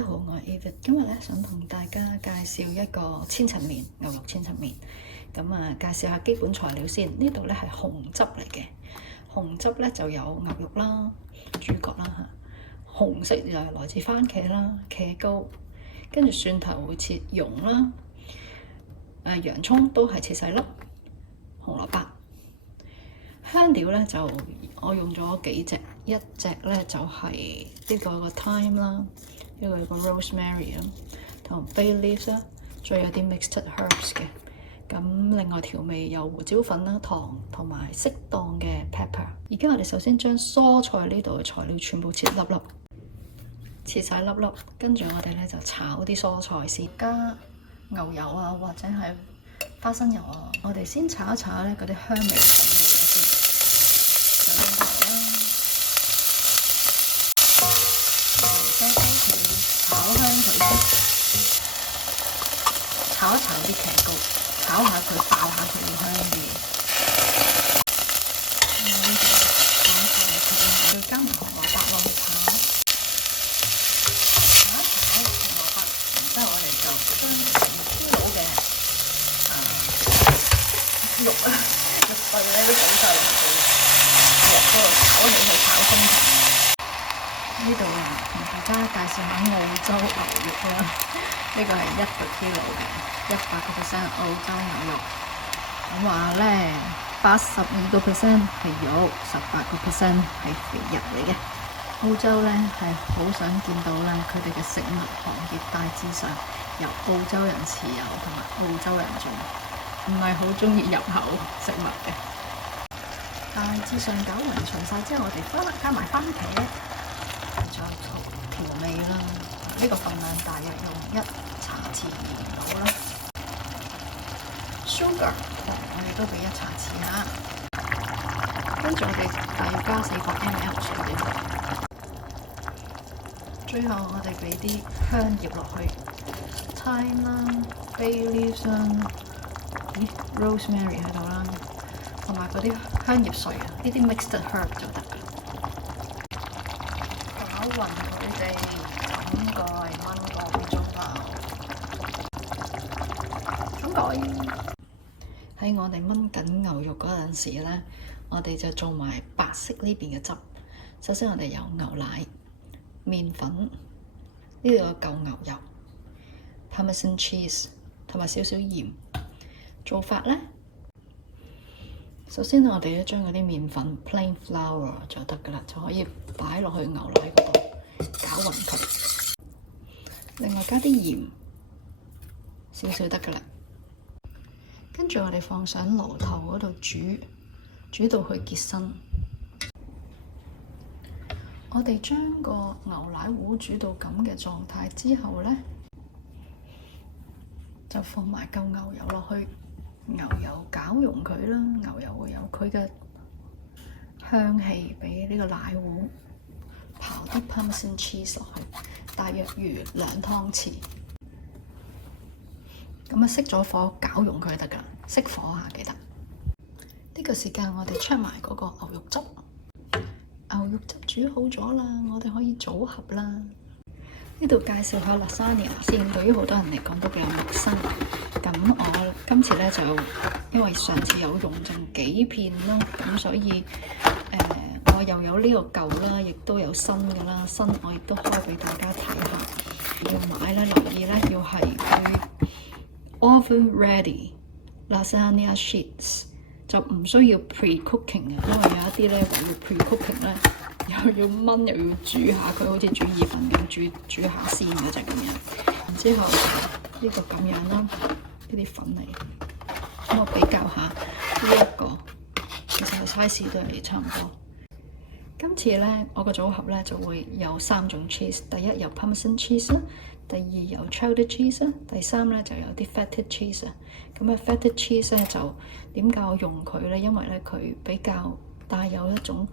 家好，我係 Ava， 今日咧想同大家介紹一個千層麵，牛肉千層麵。介紹下基本材料先。呢度咧係紅汁嚟嘅，紅汁咧就有牛肉啦、豬角啦嚇，紅色就係來自番茄啦、茄膏，跟住蒜頭會切蓉啦，洋葱都係切細粒，紅蘿蔔。香料咧就我用咗幾隻，一隻咧就係呢個 thyme 啦，呢個有個 rosemary 啦，同 bay leaves 啦，再有啲 mixed herbs 嘅。咁另外調味有胡椒粉啦、糖同埋適當嘅 pepper。而家我哋首先將蔬菜呢度嘅材料全部切粒粒，切晒粒粒，跟住我哋咧就炒啲蔬菜先，加牛油啊或者係花生油啊，我哋先炒一炒咧嗰啲香味粉。炒香佢先，炒一炒啲茄膏，炒下佢，爆下佢嘅香味。再加埋紅蘿蔔落去炒，炒一炒紅蘿蔔，然之後我哋就將豬腦嘅肉碎咧啲粉碎落去，入嗰度炒起去炒中頭。呢度同大家介紹下澳洲牛肉啦，呢個係1kg嘅100% 澳洲牛肉。咁話咧，82% 係肉，18% 係肥肉嚟嘅。澳洲咧係好想見到咧，佢哋嘅食物行業大致上由澳洲人持有同埋澳洲人做，唔係好中意入口食物嘅。大致上攪勻勻晒之後，我哋加埋番茄。再調味啦，呢個份量大約用1茶匙鹽到啦。Sugar 我哋都俾1茶匙嚇，跟住我哋大約加400 ml 水。最後我哋俾啲香葉落去 ，thyme 啦、bay leaves 啦、rosemary 喺度啦，同埋嗰啲香葉碎啊，呢啲 mixed herb 就得㗎。攪勻佢哋，冚蓋燜個5鐘頭。冚蓋。喺我哋燜緊牛肉嗰陣時咧，我哋就做埋白色呢邊嘅汁。首先我哋有牛奶、麵粉，呢度有舊牛油、Parmesan cheese 同埋少少鹽。做法咧，首先我哋咧將嗰啲麵粉 plain flour 就得㗎啦，就可以擺落去牛奶嗰度攪勻佢。另外加啲鹽，少少得㗎啦。跟住我哋放上爐頭嗰度煮到佢結身。我哋將個牛奶糊煮到咁嘅狀態之後咧，就放埋嚿牛油落去。牛油攪溶佢啦，牛油會有佢嘅香氣俾呢個奶糊，刨啲 Parmesan cheese 落去，大約如2湯匙。咁熄咗火攪溶佢得㗎，熄火下記得。呢個時間我哋出埋嗰個牛肉汁，牛肉汁煮好咗啦，我哋可以組合啦。呢度介紹下 lasagna 先，對於好多人嚟講都比較陌生。咁我今次咧就因為上次有用剩幾片咯，咁所以我又有呢個舊啦，亦都有新嘅啦。新我亦都開俾大家睇下。要買咧，留意咧要係佢 oven ready lasagna sheets， 就唔需要 pre-cooking 嘅，因為有一啲咧話要 pre-cooking 咧。又要燜又要煮下佢，好似煮意粉咁煮下先嗰隻咁樣。然之後呢個咁樣啦，呢啲粉嚟。咁我比較下呢一個，其實個 size 都係差唔多。今次咧，我個組合咧就會有3種 cheese。第一有 Parmesan cheese 啦，第二有 cheddar cheese 啦，第三咧就有啲 feta cheese 啊。咁feta cheese 咧就點解我用佢咧？因為咧佢比較帶有一種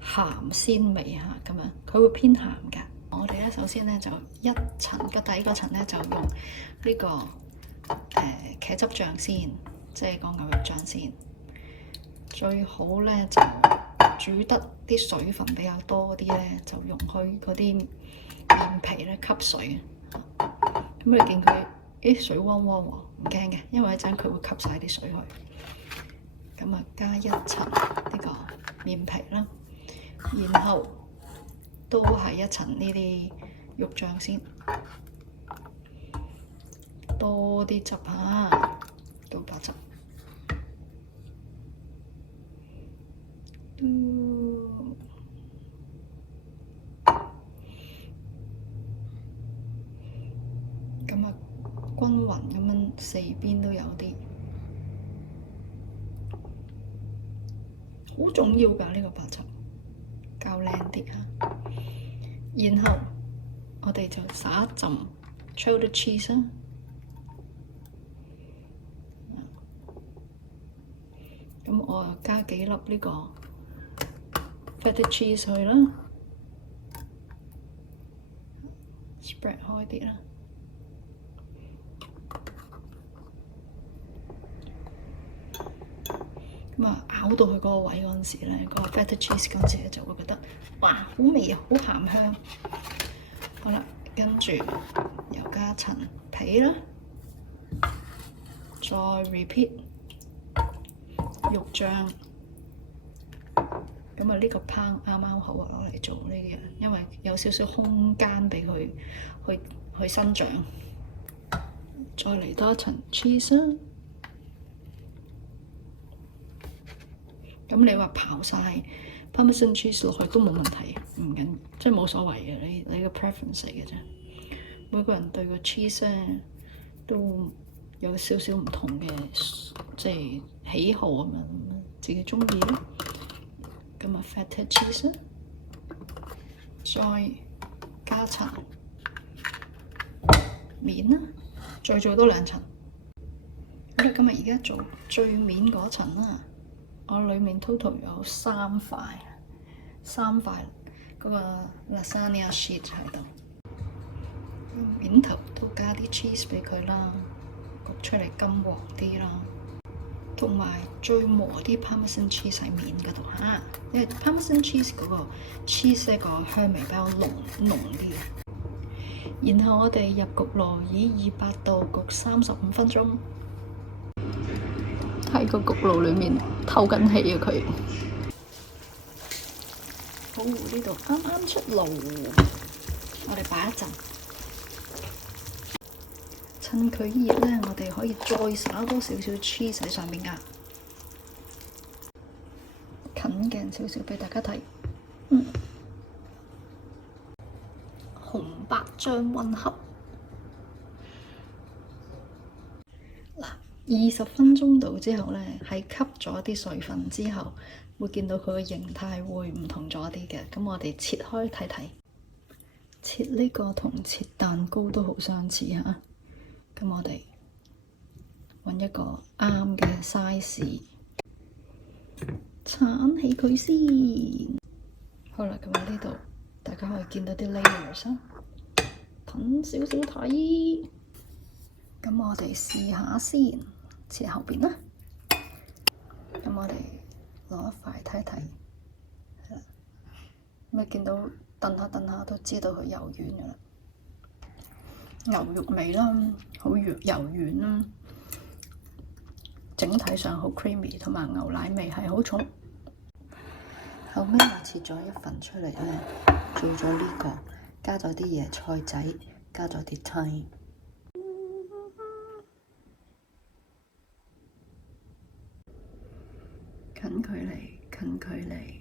鹹鮮味嚇，咁樣佢會偏鹹㗎。我哋咧首先咧就一層個底嗰層咧就用呢個茄汁醬先，即係個牛肉醬先。最好咧就煮得啲水分比較多啲咧，就用去嗰啲面皮咧吸水。咁你見佢水汪汪喎，唔驚嘅，因為一陣佢會吸晒啲水去。咁啊，加一層呢個面皮啦，然後都係一層呢啲肉醬先，多啲汁下，倒白汁。咁啊，均勻咁樣四邊都有啲，好重要㗎呢個白汁，較靚啲嚇。然後我哋就撒一浸 cheddar cheese 啦，咁我又加幾粒呢個 feta cheese 去啦 ，spread 開啲啦。咁啊，咬到佢嗰個位嗰陣時咧，嗰個 feta cheese 嗰陣時咧就會覺得哇，好味啊，好鹹香。好啦，跟住又加層皮啦，再 repeat 肉醬。咁啊，呢個烹啱啱好啊，攞嚟做呢啲，因為有少少空間俾佢去生長。再嚟多一層 cheese 啦。咁你話刨晒 Parmesan cheese 落去都冇問題，唔緊，即係冇所謂嘅，你個 preference 嚟嘅啫。每個人對個 cheese 咧都有少少唔同嘅，即係喜好啊嘛，自己中意咯。咁啊 feta cheese 再加層面啦，再做多2層。好啦，咁啊而家做最面嗰層啦。我裡面 total 有3塊嗰個 lasagna sheet 喺度，面頭都加啲 cheese 俾佢啦，焗出嚟金黃啲啦，同埋再磨啲 Parmesan cheese 喺面嗰度嚇，因為 Parmesan cheese 嗰個 cheese 呢個香味比較濃啲。然後我哋入焗爐以200度焗35分鐘。喺個焗爐裏面透緊氣啊！佢好呢度啱啱出爐，我哋擺一陣，趁佢熱咧，我哋可以再灑多少少 cheese 喺上面啊！近鏡少少俾大家睇，紅白醬混合。20分鐘度之後咧，係吸咗啲水分之後，會見到佢個形態會唔同咗啲嘅。咁我哋切開睇睇，切呢個同切蛋糕都好相似嚇。咁我哋揾一個啱嘅 size，鏟起佢先。好啦，咁喺呢度大家可以見到啲 layers 啊，近少少睇。咁我哋試下先。切後邊啦，咁我哋攞一塊睇睇，係啦，咁啊見到燉下都知道佢柔軟噶啦，牛肉味啦，好柔軟啦，整體上好 creamy， 同埋牛奶味係好重。後尾我切咗一份出嚟咧，做咗呢個，加咗啲椰菜仔，加咗啲 thyme。近距離